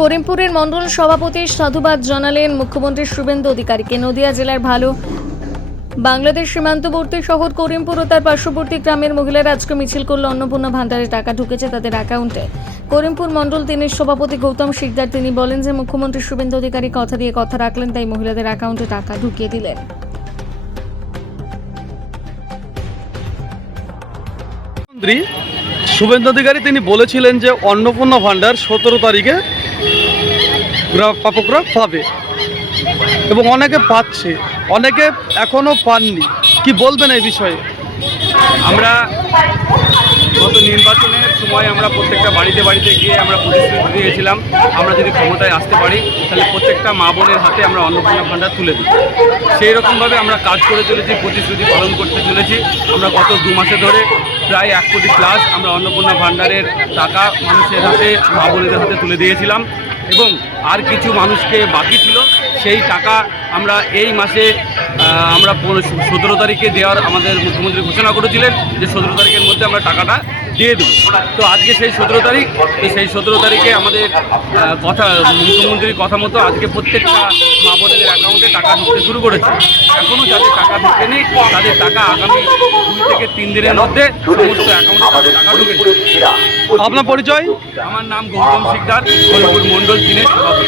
করিমপুরের মণ্ডল সভাপতি সাধুবাদ জানালেন মুখ্যমন্ত্রী শুভেন্দু অধিকারীকে। নদিয়া জেলার ভালো বাংলাদেশ সীমান্তবর্তী শহর করিমপুর ও তার পার্শ্ববর্তী গ্রামের মহিলারা আজকে মিছিল করলে অন্নপূর্ণা ভান্ডারে টাকা ঢুকেছে তাদের অ্যাকাউন্টে। করিমপুর মণ্ডল 3-এর সভাপতি গৌতম শিকদার তিনি বলেন যে মুখ্যমন্ত্রী শুভেন্দু অধিকারী কথা দিয়ে কথা রাখলেন, তাই মহিলাদের অ্যাকাউন্টে টাকা ঢুকিয়ে দিলেন। মন্ত্রী শুভেন্দু অধিকারী তিনি বলেছিলেন যে অন্নপূর্ণা ভান্ডার 17 তারিখে প্রাপকরা পাবে এবং অনেকে পাচ্ছে, অনেকে এখনো পাননি। কি বলবেন এই বিষয়ে? আমরা গত নির্বাচনের সময় আমরা প্রত্যেকটা বাড়িতে বাড়িতে গিয়ে আমরা প্রতিশ্রুতি দিয়েছিলাম আমরা যদি ক্ষমতায় আসতে পারি তাহলে প্রত্যেকটা মা বোনের হাতে আমরা অন্নপূর্ণা ভান্ডার তুলে দিই। সেই রকমভাবে আমরা কাজ করে চলেছি, প্রতিশ্রুতি পালন করতে চলেছি। আমরা গত 2 মাসে ধরে প্রায় 1 কোটি প্লাস আমরা অন্নপূর্ণা ভান্ডারের টাকা মানুষের হাতে, মা বোনেদের হাতে তুলে দিয়েছিলাম এবং আর কিছু মানুষকে বাকি ছিল সেই টাকা আমরা এই মাসে আমরা 17 তারিখে দেওয়ার আমাদের মুখ্যমন্ত্রী ঘোষণা করেছিলেন যে 17 তারিখের মধ্যে আমরা টাকাটা দিয়ে দেবো। তো আজকে সেই 17 তারিখ, তো সেই 17 তারিখে আমাদের মুখ্যমন্ত্রীর কথা মতো আজকে প্রত্যেকটা মা বোনেদের অ্যাকাউন্টে টাকা ঢুকতে শুরু করেছে। এখনও যাদের টাকা ঢুকেনি তাদের টাকা আগামী 2 থেকে 3 দিনের মধ্যে সমস্ত অ্যাকাউন্টে টাকা ঢুকেছে। আপনার পরিচয়? আমার নাম গৌতম শিকদার, করিমপুর মণ্ডল 3-এর সভাপতি।